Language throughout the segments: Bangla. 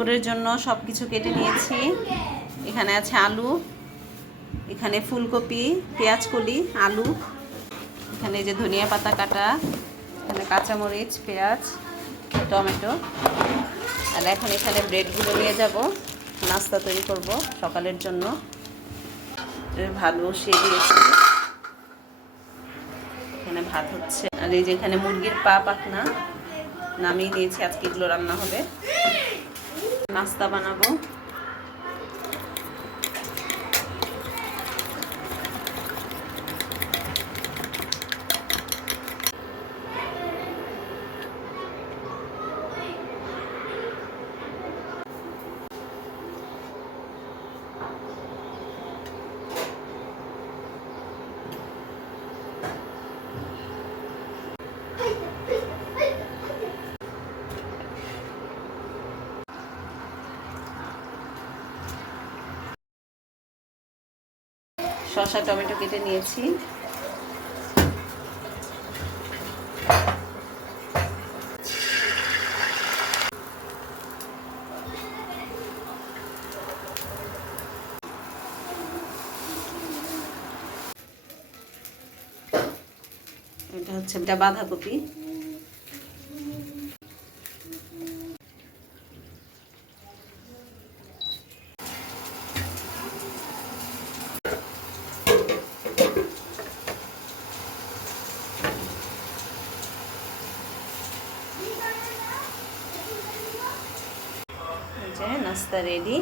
দুপুরের জন্য সব কিছু কেটে নিয়েছি। এখানে আছে আলু, এখানে ফুলকপি, পেঁয়াজকলি, আলু, এখানে যে ধনিয়া পাতা কাটা, এখানে কাঁচামরিচ, পেঁয়াজ, টমেটো। আর এখন এখানে ব্রেডগুলো নিয়ে যাব, নাস্তা তৈরি করব সকালের জন্য। ভাত বসিয়ে দিয়েছি, এখানে ভাত হচ্ছে। আর এই যে এখানে মুরগির পা পাখনা নামিয়ে নিয়েছি, আজকে এগুলো রান্না হবে। নাস্তা বানাবো। শসা টমেটো কেটে নিয়েছি। এটা হচ্ছে বাঁধাকপি। নাস্তা রেডি।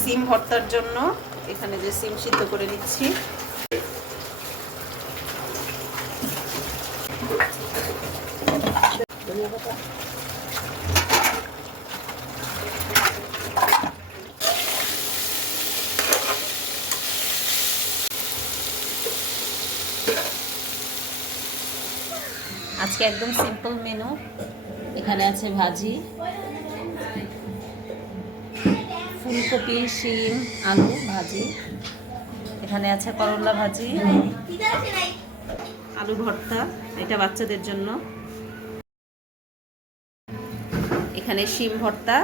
সিম ভর্তার জন্য এখানে যে সিম সিদ্ধ করে নিচ্ছি। আজকে একদম সিম্পল মেনু। এখানে আছে ভাজি, ফুলকপি, শিম, আলু ভাজি। এখানে আছে করলা ভাজি, আলু ভর্তা, এটা বাচ্চাদের জন্য। এখানে শিম ভর্তা,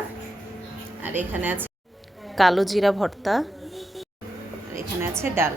আর এখানে আছে কালো জিরা ভর্তা, আর এখানে আছে ডাল।